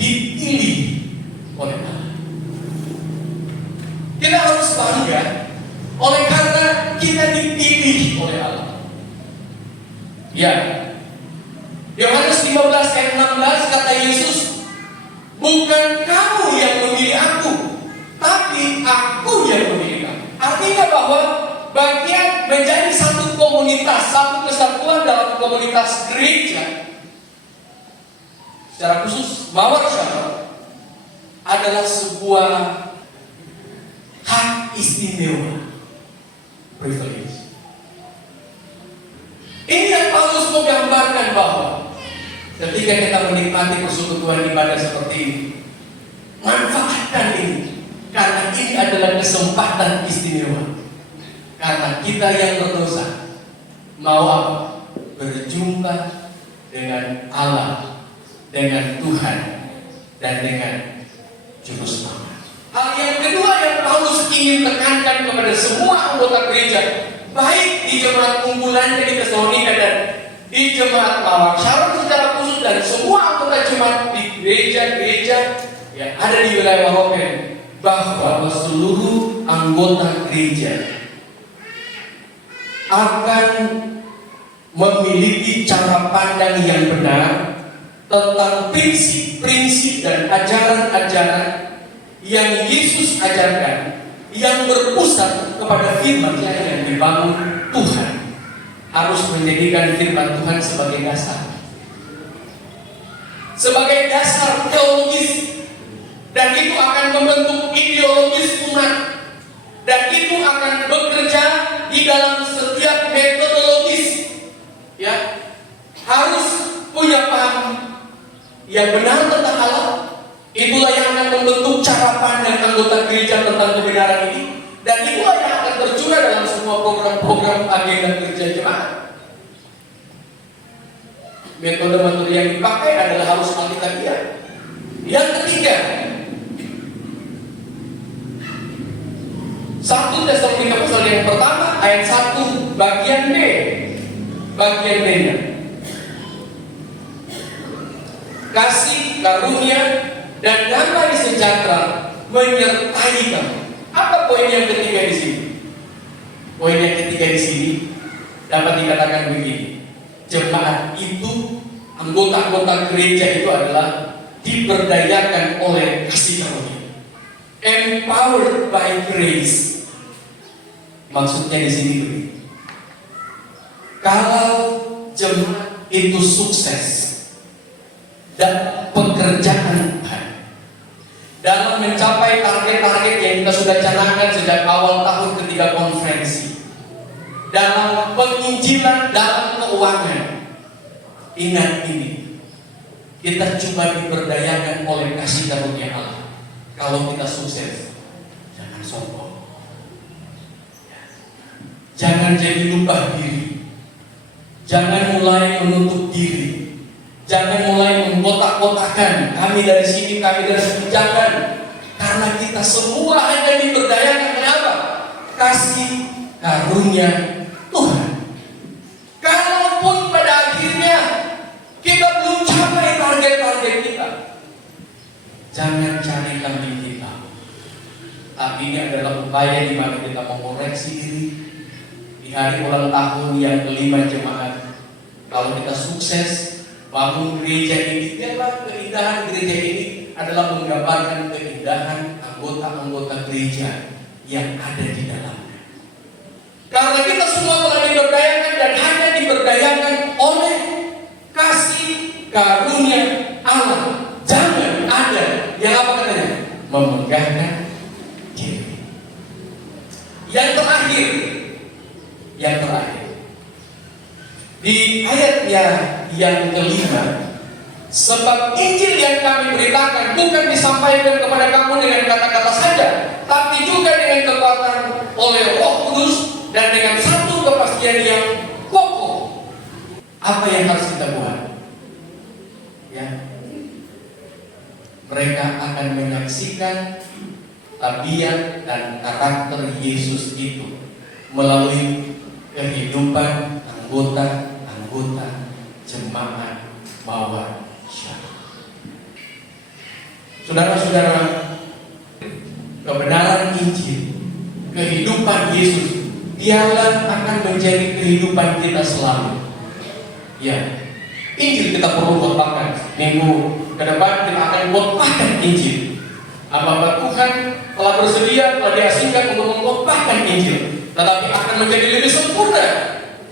dipilih oleh Allah. Kita harus bangga oleh karena kita dipilih oleh Allah. Ya, Yohanes 15 ayat 16 kata Yesus, bukan kamu yang memilih aku, tapi aku yang memilih kamu. Artinya bahwa bagian menjadi satu komunitas, satu kesatuan dalam komunitas gereja, secara khusus Mawar Shalom, adalah sebuah hak istimewa, privilege. Ini yang Paulus mau gambarkan, bahwa ketika kita menikmati persekutuan ibadah seperti ini, manfaatkan ini, karena ini adalah kesempatan istimewa. Karena kita yang berdosa mau apa? Berjumpa dengan Allah, dengan Tuhan, dan dengan Juru Selamat. Hal yang kedua yang Paulus ingin tekankan kepada semua anggota gereja, baik di jemaat unggulannya di Tesalonika dan di jemaat Mawar Shalom secara khusus, dan semua anggota jemaat di gereja-gereja yang ada di wilayah Waropen, bahwa seluruh anggota gereja akan memiliki cara pandang yang benar tentang prinsip-prinsip dan ajaran-ajaran yang Yesus ajarkan, yang berpusat kepada firman yang dibangun Tuhan. Harus menjadikan firman Tuhan sebagai dasar teologis, dan itu akan membentuk ideologis umat, dan itu akan bekerja di dalam setiap metodologis. Ya, harus punya paham yang benar tentang Allah. Itulah yang akan membentuk cara pandang anggota gereja tentang kebenaran ini, dan itulah yang akan tercurah dalam semua program-program agenda kerja jemaat. Metode-metode yang dipakai adalah harus Alkitabiah. Yang ketiga, 1 Tesalonika pasal yang pertama ayat 1 bagian B. Bagian B-nya, kasih karunia dan damai sejahtera menyertai kamu. Apa poin yang ketiga di sini? Poin yang ketiga di sini dapat dikatakan begini: jemaat itu, anggota-anggota gereja itu adalah diberdayakan oleh kasih karunia, empowered by grace. Maksudnya di sini begini: kalau jemaat itu sukses dan pekerjaan Tuhan dalam mencapai target-target yang kita sudah canangkan sejak awal tahun ketiga konferensi, dalam penginjilan, dalam keuangan, ingat ini, kita cuma diberdayakan oleh kasih karunia Allah. Kalau kita sukses, jangan sombong, jangan jadi lupa diri, jangan mulai menutup diri, jangan mulai mengkotak-kotakan kami dari sini, kami dari sini. Jangan, karena kita semua hanya diberdayakan oleh apa? Kasih karunia Tuhan. Kalaupun pada akhirnya kita belum capai target-target kita, jangan cari kambing hitam. Tapi ini adalah upaya di mana kita mengoreksi diri di hari ulang tahun yang kelima jemaat. Kalau kita sukses bangun gereja ini, biarlah keindahan gereja ini adalah menggambarkan keindahan anggota-anggota gereja yang ada di dalamnya. Karena kita semua telah diberdayakan dan hanya diberdayakan oleh kasih karunia Allah. Jangan ada yang apa katanya? Memegahkan diri. Yang terakhir, di ayatnya yang kelima, sebab Injil yang kami beritakan bukan disampaikan kepada kamu dengan kata-kata saja, tapi juga dengan kekuatan oleh Roh Kudus dan dengan satu kepastian yang kokoh. Apa yang harus kita buat? Ya, mereka akan menyaksikan tabiat dan karakter Yesus itu melalui kehidupan anggota jemaat Mawar Shalom. Saudara-saudara, kebenaran Injil, kehidupan Yesus, dialah akan menjadi kehidupan kita selalu. Ya, Injil kita perlu khotbahkan. Minggu ke depan kita akan khotbahkan Injil. Apa Tuhan telah bersedia, telah diasingkan untuk mengkhotbahkan Injil, tetapi akan menjadi lebih sempurna.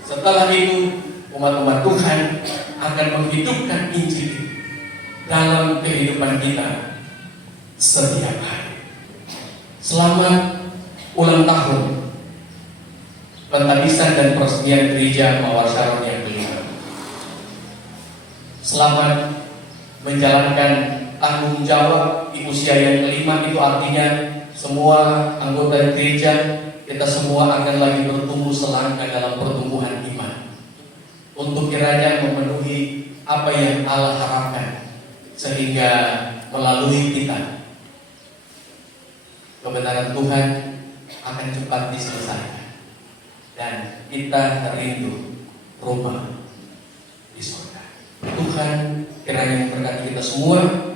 Setelah itu, umat-umat Tuhan akan menghidupkan Injil dalam kehidupan kita setiap hari. Selamat ulang tahun pentabisan dan peresmian gereja Mawar Sharon yang kelima. Selamat menjalankan tanggung jawab di usia yang kelima. Itu artinya semua anggota gereja, kita semua akan lagi bertumbuh selangkah dalam pertumbuhan iman, untuk kiranya memenuhi apa yang Allah harapkan, sehingga melalui kita kebenaran Tuhan akan cepat diselesaikan dan kita rindu rumah di surga. Tuhan kiranya memberkati kita semua.